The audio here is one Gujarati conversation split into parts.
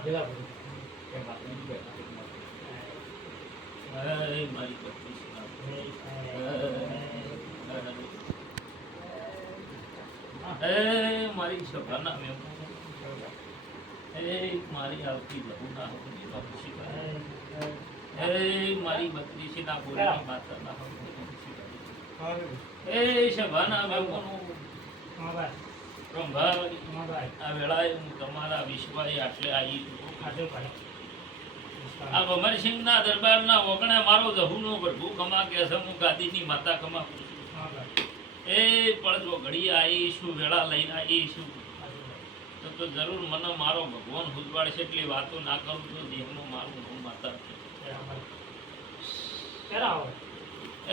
એ છે હે મારી બત્રીસ સભાના મહેમાનો હે મારી આવતી બહુના હોની નમશિવાય હે મારી બત્રીસના બોલની માતાના હોની નમશિવાય હે સભાના મહેમાનો હા ભાઈ તો જરૂર મને મારો ભગવાન હુજવાડશે એટલી વાતો ના કરું તો દેહનું મારું માતા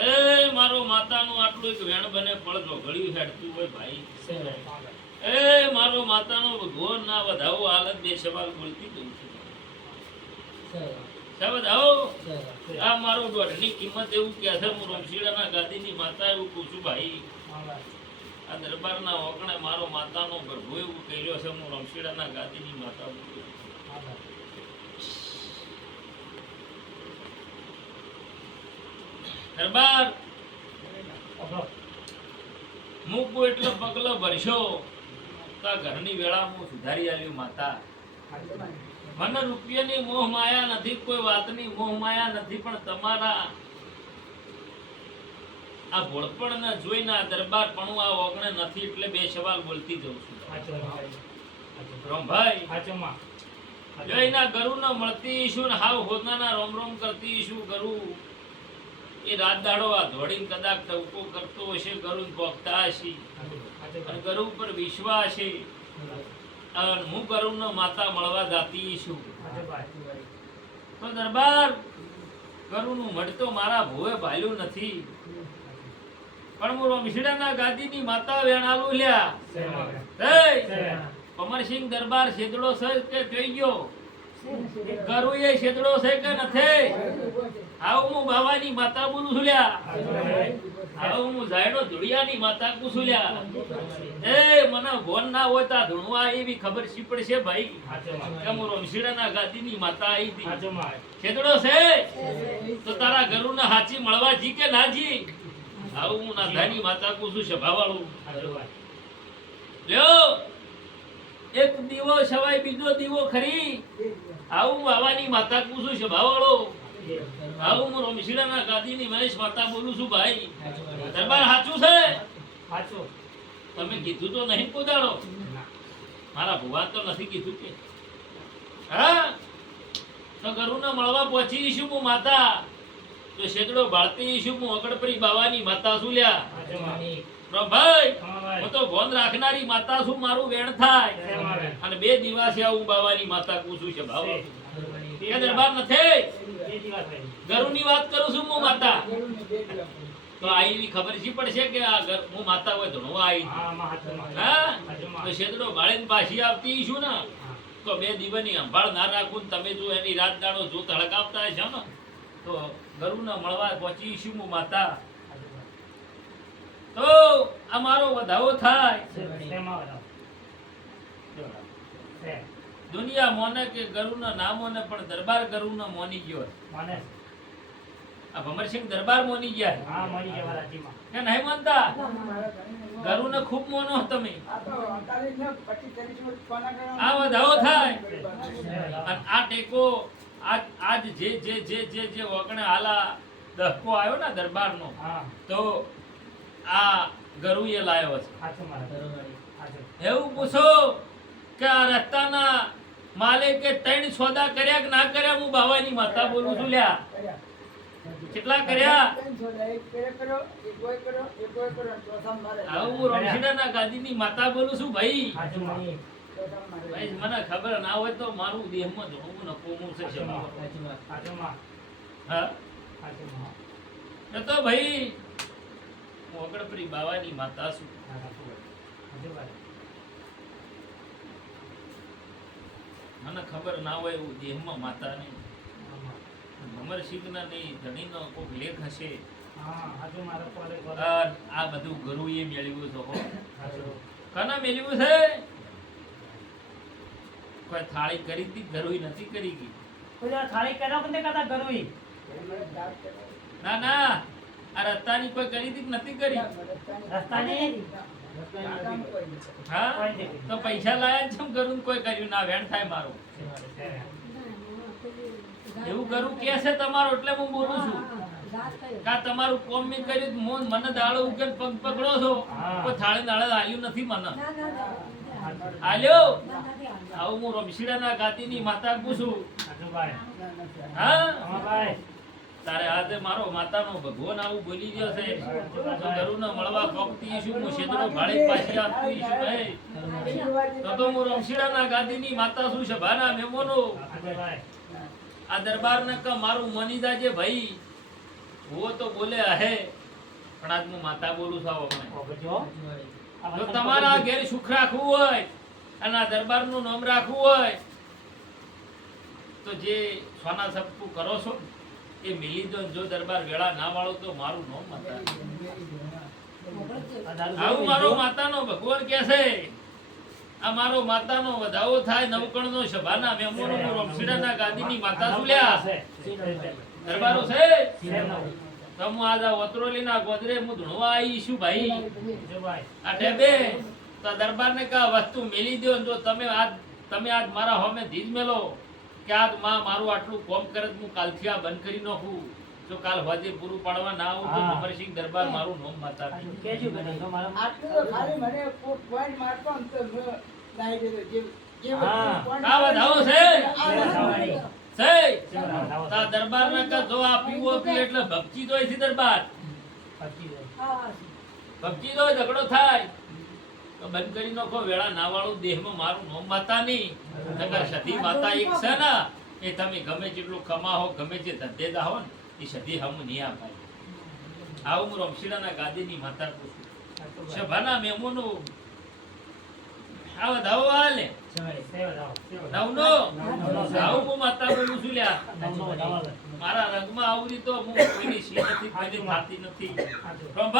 એ મારો માતાનું આટલું એક વેણ બને પડજો ઘડી હેડતું હોય ભાઈ. એ મારો માતાનો ભગવાન ના વધાવો હાલત બે સવાલ મળતી દઉં છું. આવો આ મારો દોઢની કિંમત એવું કે છે હું રમશીડાના ગાદીની માતા એવું કહું છું ભાઈ આ દરબારના ઓગણે મારો માતાનો ગર્ભો એવું કર્યો છે હું રમશીડાના ગાદીની માતા. દરબાર. મૂકવું એટલો પગલો ભરશો. તો આ ઘરની વેળા હું સુધારી આલ્યું માતા. મને રૂપિયાની મોહ માયા નથી કોઈ વાતની મોહ માયા નથી પણ તમારા આ ભોળપણને જોઈને આ દરબાર પણ આ ઓગણે નથી એટલે બે સવાલ બોલતી જઉં છું. રોમભાઈ. જોઈના ગરુ ન મળતી ઈશું ને હાવ હોદના રોમ રોમ કરતી ઈશું ગરુ. એ રાત દાડો આ ધોડીને કદાચ ટવકો કરતો હશે ગરુ ભોગતા હશે. અને ભાઈ પર વિશ્વાસ છે. અને હું ગરુનો માતા મળવા જાતી છું. તો દરબાર ગરુનું મઢ તો મારા ભોવે ભાલ્યું નથી. પણ હું રમશીડાના ગાદીની માતા વેણાલું લ્યા. અમરસિંહ દરબાર છેદડો છે કે જોઈ ગયો. ગરુ એ શેદડો છે કે નથી? આવું હું બાવાની માતા બોલું છું લ્યા. છે તો તારા ગરુને હાચી મળવા જી કે ના જી? આવું હું નાધાની માતા પૂછું છે ભાવાળું એક દીવો સવાય બીજો દીવો ખરી. આવું બાવાની માતા પૂછું સભાવાળો આવું હું રમશીડાના ગાદીની મહેશ માતા બોલું છું ભાઈ. દરબાર સાચું છે? તમે કીધું તો નહીં પોતાડો. મારા ભુવાન તો નથી કીધું કે. હા? તો ગરુને મળવા પહોંચી છું હું માતા. તો શેકડો ભાળતી છું હું અગડપરી બાવાની માતા શું લ્યા. પ્રભાઈ હા તો ગોંદ રાખનારી માતા શું મારું વેણ થાય. અને બે દિવસે હું બાવાની માતા પૂછું છે ભાવ. એ દરબાર નથી તે દિવસ થઈ ગરુની વાત કરું છું હું માતા. તો આ ખબર શી પડશે કે આ હું માતા હોય ધણો આઈ? હા તો શેદડો ભાળીને પાછી આવતી ઈશું ને. તો બે દિવસની સંભાળ ના રાખું ને તમે જો એની રાત દાડો જો તડકાવતા છે ને તો ગરુને મળવા પહોંચી છું હું માતા. તો આ મારો વધાવો? થાય. દુનિયા મોને કે ગરુના ના મોને પણ દરબાર ગરુના મોની ગયો માને આ ભમરસિંહ દરબાર મોની ગયા હા કે નહીં માનતા? ગરુને ખૂબ મોનો તમે. આ વધાવો થાય. અને આ ટેકો આજ આજ જે જે જે જે જે વગણે હાલા દહકો આવ્યો ને દરબારનો હા. તો આ ગરુએ લાવ્યો છે. એવું પૂછો કે આ રસ્તાના માલિકે ત્રણ સોદા કર્યા કે ના કર્યા હું બાવાની માતા બોલું છું લ્યા. કેટલા કર્યા? આવું હું રમશીડાના ગાદીની માતા બોલું છું ભાઈ. ભાઈ મને ખબર ના હોય તો મારું દેહમાં ધોવું ન કોમું છે હા? તો ભાઈ હું બાવાની માતા છું. મને ખબર ના હોય એવું દેહમાં માતા નહીં. ભમર સિંહના નહીં ધણીનો કોઈક લેખ હશે. આ બધું ગરુએ મેળવ્યું તો કના મેળવ્યું છે? કોઈ થાળી કરી હતી? ગરુઈ નથી કરી ગઈ? કોઈ થાળી કર્યો કે નહીં કરતા ના ના. આ રસ્તાની કોઈ કરી હતી નથી કરી? રસ્તાની? હા? તો પૈસા લાયા છે કરું કોઈ કર્યું? ના વેણ થાય મારું. એવું કરું કે છે તમારો એટલે હું બોલું છું. કા તમારું કોમ મેં કર્યું તો મોન મને દાળો ઉકેલ પગ પકડો છો. તો કોઈ દાળે આલ્યું નથી મને. આલ્યો? આવું હું રમશીડાના ગાદીની માતા પૂછું હા? રમાભાઈ તારે આજે મારો માતાનો ભગવાન આવું બોલી ગયો છે. તો ને મળવા કોકતી છું હું શેદરો ભાડે પાછી આપતી છું ભાઈ. તો તો હું રમશીડાના ગાદીની માતા છું, સભાના મેમોનો. આ દરબાર ને કા મારું મની જાજે, ભાઈ હો તો બોલે હે, પણ આજ હું માતા બોલું છું, આવો જો તમારા ઘેર સુખ રાખવું હોય, અને આ દરબારનું નામ રાખવું હોય, તો જે સોના સપકું કરો છો એ મિલી જો જો દરબાર વેળા ના વાળો તો મારું નામ માતા. આવું મારો માતાનો ભગવાન કે છે. આ મારો માતાનો વધાવો થાય, નવકણનો સભાના મેમોનો રમશીડાના ગાદીની માતા સુલ્યા દરબારો છે? તો હું આજ આ વતરોલીના ગોદરે હું ધૂણવા આવી છું ભાઈ. આ ટેબે તો દરબારને કા વસ્તુ મેલી ને જો તમે આજ તમે આજ મારા હોમે ધીજ મેલો. કે આજમાં મારું આટલું કોમ કરે હું કાલથી આ બંધ કરી નાખું. જો કાલ વાજે પૂરું પાડવા ના આવું તો હા. દરબાર મારું નોમ માતા કેજો મને તો મારા આટલું તો ખાલી મને પોઈન્ટ મારતો ને તો મેં લાવી જે- જે હા. આ વધાવો છે? છે? તા દરબાર ના કા જો આ પીવો પી એટલે ભક્તિ દોય છે દરબાર. ભક્તિ દોય ઝઘડો થાય. તો બંધ કરી નાખો. વેળા ના વાળું દેહમાં મારું નોમ માતા નહીં. નકર સતી માતા એક છે ને એ તમે ગમે જેટલું કમાહો ગમે જે ધંધે દાહો ને એ સતી હમ નહીં આપાય આવું હું રમશીડાના ગાદીની માતા પૂછું. સભાના મેમોનો આવો ધાવો હાલે? નવનો આવું હું માતા બોલું છું લ્યા. મારા રંગમાં આવરી તો હું કોઈની સી નથી કોઈની માતી નથી. પણ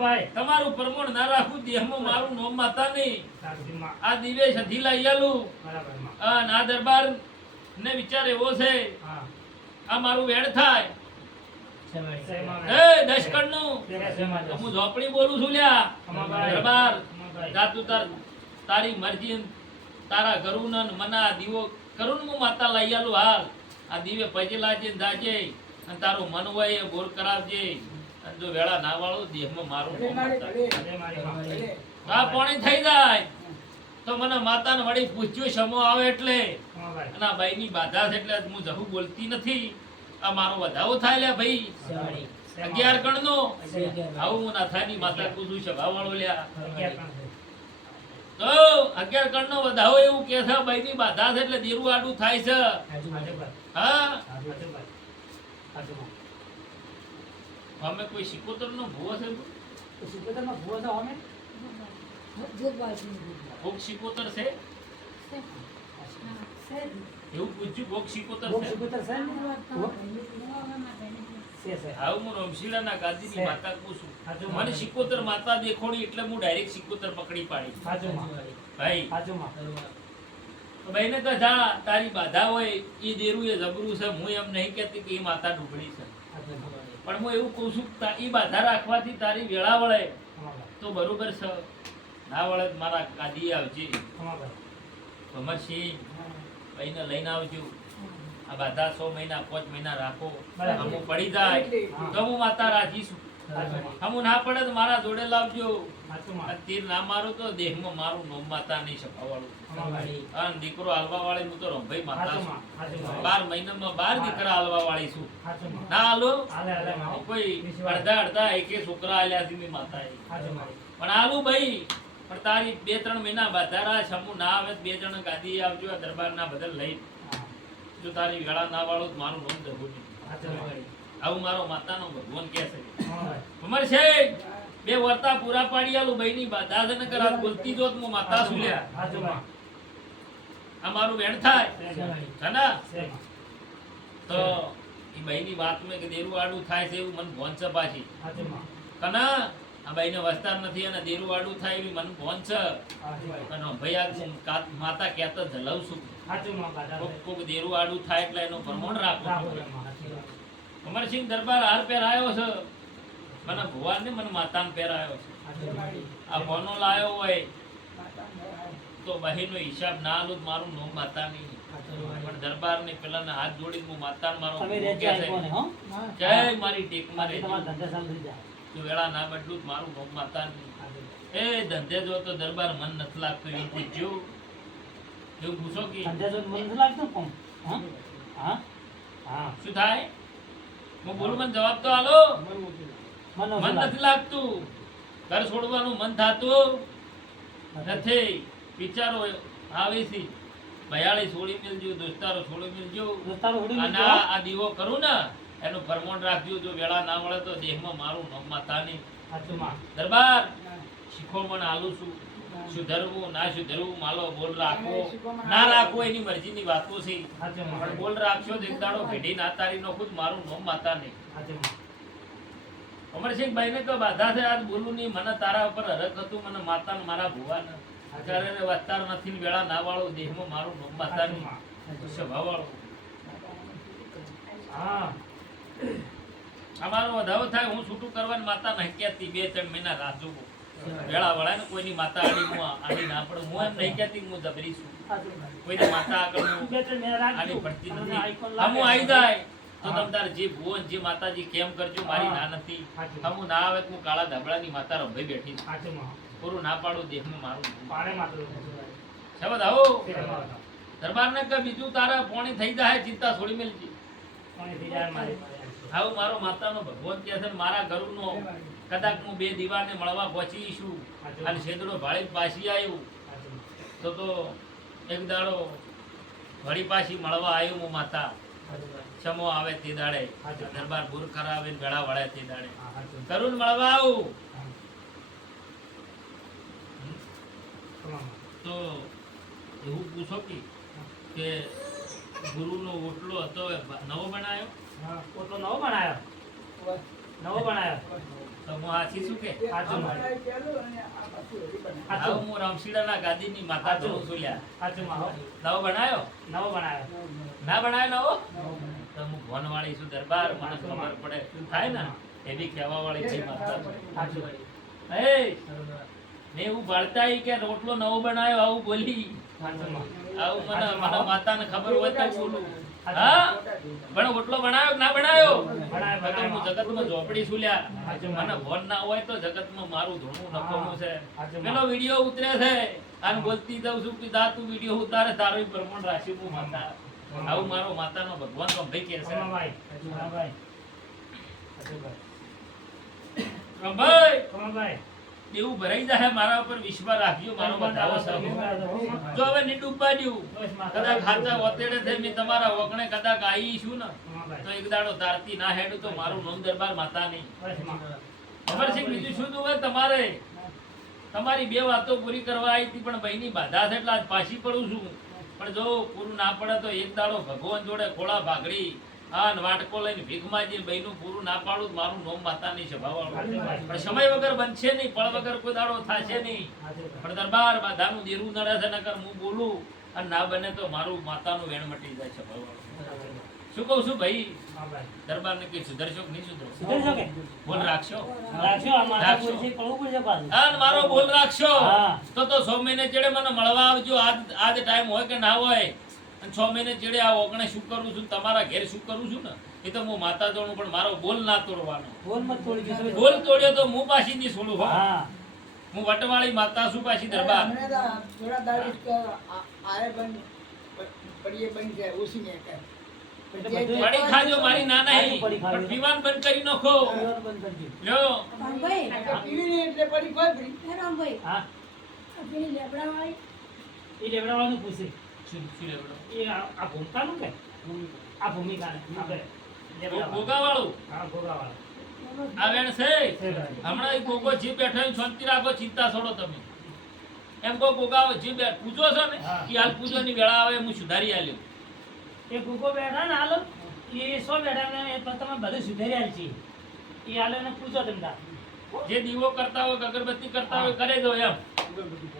ભાઈ તમારું પરમણ ના રાખું દેહમાં મારું નોમ માતા નહીં. આ દિવેશ અધીલા યાલું આ ના દરબાર ને વિચાર એવો છે આ મારું વેણ થાય. એ દશકણનું હું ઝોપડી બોલું છું લ્યા. દરબાર. જાતું તાર તારી મરજી તારા ન મના દીવો કરુણ હું માતા લઈ આલું હાલ. આ દીવે પજે લાજે દાજે અને તારું મન હોય એ બોર કરાવજે. અને જો વેળા ના વાળો દેહમાં મારું માતા. આ પાણી થઈ જાય. તો મને માતાને વળી પૂછ્યું સમો આવે એટલે? અને આ બાઈની બાધા છે એટલે હું જહુ બોલતી નથી. આ મારો વધાવો થાય લે ભાઈ. અગિયાર ગણનો? આવું હું નાથાની માતા પૂછું છે ભાવવાળો લ્યા તો અગિયાર ગણનો વધાવો એવું કે છે બાઈની બાધા છે એટલે દેરું આડું થાય છે. હા? અમે કોઈ સિકોતર નો ભૂવો છે ભોગ સિકોતર છે? એવું પૂછ્યું ભોગ સિકોતર છે? આવું હું રમશીલાના ગાદીની છે. માતા પૂછું. મને. સિકોતર માતા દેખોડી એટલે હું ડાયરેક્ટ સિકોતર પકડી પાડી. ભાઈ. તો ભાઈને કધા તારી બાધા હોય એ દેરું એ જબરું છે. હું એમ નહીં કહેતી કે એ માતા ડુબળી છે. પણ હું એવું કહું છું કે તા- બાધા રાખવાથી તારી વેળા વળે. તો બરોબર છે. ના વળે મારા કાદી આવજે. ભમરસિંહ ભાઈને લઈને આવજો. આ બાધા છ મહિના પાંચ મહિના રાખો. બરાબર. પડી જાય. તો હું માતા રાખીશું. હમું ના પડે તો મારા જોડે લાવજો. તીર ના મારું તો દેહમાં મારું નોમ માતા નહીં સફાવાળું અને દીકરો હાલવા વાળી હું તો રંભાઈ માતા છું. બાર મહિનામાં બાર દીકરા હાલવા વાળી છું ના હાલો? કોઈ અડધા અડધા એકે છોકરા આલ્યા છે મેં માતાએ. પણ હાલું ભાઈ પણ તારી બે ત્રણ મહિના બાધારા સમૂહ ના આવે બે જણ ગાદી આવજો દરબાર ના બદલ લઈ. જો તારી વેળા ના વાળો મારું નામ દગુડી આવું મારો માતાનો ભગવાન કહે છે. અમર છે બે વર્તા પૂરા પાડી આલું ભાઈની બાધા છે ને કરા બોલતી જોત હું માતા છું લ્યા આ મારું બેન થાય. છે ને? તો એ ભાઈની વાત મેં કે દેરું આડું થાય છે એવું મન ભોન છે પાછી. કના? આ બાઈને વસ્તાર નથી અને દેરું વાડું થાય એવી મન ભોન છે. અને ભૈયા માતા કહેતા જલાવ છું. કાકા દેરું આડું થાય એટલે એનો પ્રમોણ રાખો. અમરસિંહ દરબાર હાર પહેરાયો છે. મને ભુવાન ને મને માતાને પહેરાયો છે. આ ભોનો લાયો હોય? તો બહેનો હિસાબ ના આલું મારું નામ માતા નહીં પણ દરબાર ને પેલા હાથ જોડી હું માતા મારો? જય મારી ટેક મારે. જો વેળા ના બદલું મારું નામ માતા નહીં એ ધંધે જો તો દરબાર મન નથી લાગતું એવું પૂછ્યું એવું પૂછો કે? ધંધે જો મન નથી લાગતું? હા? હા. શું થાય? હું બોલું મને જવાબ તો આલો. મન નથી લાગતું. ઘર છોડવાનું મન થતું. નથી. વિચારો આવે છે. ભયાળી છોડી મેલજો દોસ્તારો છોડી મેલજો. અને આ દીવો કરું ને એનું પ્રમોણ રાખજો જો વેળા ના મળે તો દેહમાં મારું નામ માતા દરબાર. શીખો માં. દરબાર શીખોમણ આલું છું. સુધરવું ના સુધરવું માલો બોલ રાખવો ના રાખવો એની મરજીની વાતો છે. પણ બોલ રાખશો તો એક દાડો પેઢી ના તારી નો ખુદ મારું નોમ માતા નહીં. અમરસિંહભાઈ ને તો બાધા છે આજ બોલું નહીં મને તારા ઉપર હરક હતું મને માતા ને મારા ભુવા ને અત્યારે વસ્તાર નથી વેળા ના વાળો દેહમાં મારું નોમ માતા નહીં. સ્વભાવ વાળો હા. અમારો વધારો થાય હું છૂટું કરવાની માતા નહીં કહેતી બે ત્રણ મહિના રાહ જોવો. વેળા વળાય ને કોઈની માતા આડી હું આડી ના પડે. હું નહીં કહેતી હું જબરી છું. કોઈની માતા આગળ હું. આડી પડતી નથી. આઈકોન આવી જાય. તો તમદાર જે ભુવન જે માતાજી કેમ કરજો મારી ના નથી. સાચું. ના આવે હું કાળા ધાબળાની માતા રંભાઈ બેઠી. પૂરું ના પાડું દેહમાં મારું. શબ્દ આવો. તે તમારો. કે બીજું તારે પોણી થઈ જાય ચિંતા છોડી મેલજી. આવું મારો માતાનો ભગવાન કહે છે મારા મારા ઘરનો કદાચ હું બે દીવાને મળવા પહોંચી છું અને શેદડો ભાળી પાછી આવ્યું તો તો એક દાડો વળી પાછી મળવા આવ્યું હું માતા. ચમો આવે તે દાડે. દરબાર બુર કરાવે ભેળા વળે તે દાડે. કરુણ મળવા આવું. તો એવું પૂછો કે કે ગુરુનો ઓટલો હતો નવો બનાવ્યો ઓટલો નવો બનાવ્યો નવો બનાવ્યો તો હું હાચી શું કે? સાચું માં. હું રામશીડાના ગાદીની માતા છું લ્યા. સાચું માં. નવો બનાવ્યો નવો બનાવ્યો ના બનાવ્યો નવો? નવો તો હું ભોનવાળી છું દરબાર મને ખબર પડે. શું થાય ને? એવી કહેવાવાળી છે માતા સાચું એ ને એવું ભળતા કે રોટલો નવો બનાવ્યો આવું બોલી? આવું મને મને માતાને ખબર હોય તો બોલું. સાચું. હા? પણ ઓટલો બનાવ્યો ના બનાવ્યો બનાવ્યો, હું જગતમાં ઝોપડી છું મને ભોન ના હોય તો જગતમાં મારું ધોણું નખોનું છે પેલો વીડિયો ઉતરે છે. અને બોલતી જાઉં છું કે તું વીડિયો ઉતારે તારો પ્રમાણ રાશિ હું માતા. આવું મારો માતાનો ભગવાન તો ભાઈ કે છે. ભાઈ. ભાઈ એવું ભરાઈ જાય મારા ઉપર વિશ્વાસ રાખજો મારો બતાવો જો હવે ની ડૂબવા દેવું કદાચ હાથા ઓતેડે થઈ મેં તમારા વગણે કદાચ આવી છું ને તો એક દાડો તારતી ના હેડું તો મારું નામ દરબાર માતા નહીં. ખબર છે બીજું શું તું તમારે તમારી બે વાતો પૂરી કરવા આવી હતી પણ ભાઈની બાધા છે એટલે આજ પાછી પડું છું. પણ જો પૂરું ના પડે તો એક દાડો ભગવાન જોડે ખોળા ભાગડી આ ને વાટકો લઈને ભીખમાં જે બહેનું પૂરું ના પાડું મારું નોમ માતાની સભાવાળું પણ સમય વગર બનશે નહીં પળ વગર કોઈ દાડો થશે નહીં. ભાઈ. પણ દરબાર બાધાનું દેરું નડે છે નકર હું બોલું અને ના બને તો મારું માતાનું વેણ મટી જાય છે શું કહું છું ભાઈ? કઈ સુધરશો કે નહીં બોલ રાખશો. અને મારો બોલ રાખશો. તો તો સો મહિને ચડે મને મળવા આવજો. આજ આજ ટાઈમ હોય કે ના હોય અને છ મહિને ચેડે આ ઓગણે શું કરું છું તમારા ઘેર શું કરું છું ને એ તો હું માતા જોડું પણ મારો બોલ ના તોડવાનો. બોલ મત તોડી બોલ તોડ્યો તો હું પાછી નહીં છોડું હા. હું. વટવાળી માતા છું પાછી દરબાર. થોડા દાડી પડીએ બંધ છે ઓછી ને કે પડી ખાજો મારી ના નહીં પણ પીવાનું બંધ કરી નાખો. બંધ. લ્યો. પીવી એટલે પડી કોઈ પડી હા. એ લેવડાવવાનું પૂછે. શું શું? એ આ આ કે? આ ભૂમિકાને. આપણે ગો- હા, ગોગાવાળા. આ વેણ છે છે હમણાં એ ગોગો જે બેઠો હોય શાંતિ રાખો ચિંતા છોડો તમે એમ કહો ગોગા જે બે પૂછો છો ને હા. કે હાલ પૂજોની વેળા આવે હું સુધારી આલ્યો એ ગોગો બેઠા ને હાલો એ સો બેઠા ને તમે બધું સુધારી આલ છે એ હાલો પૂછો તમને જે દીવો કરતા હોય અગરબત્તી કરતા હોય કરે દો એમ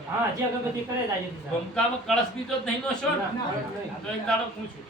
હા જે અગરબત્તી કરે દાજે ભૂમકામાં કળશ બી તો જ નહીં નો છો. તો એક દાડો પૂછું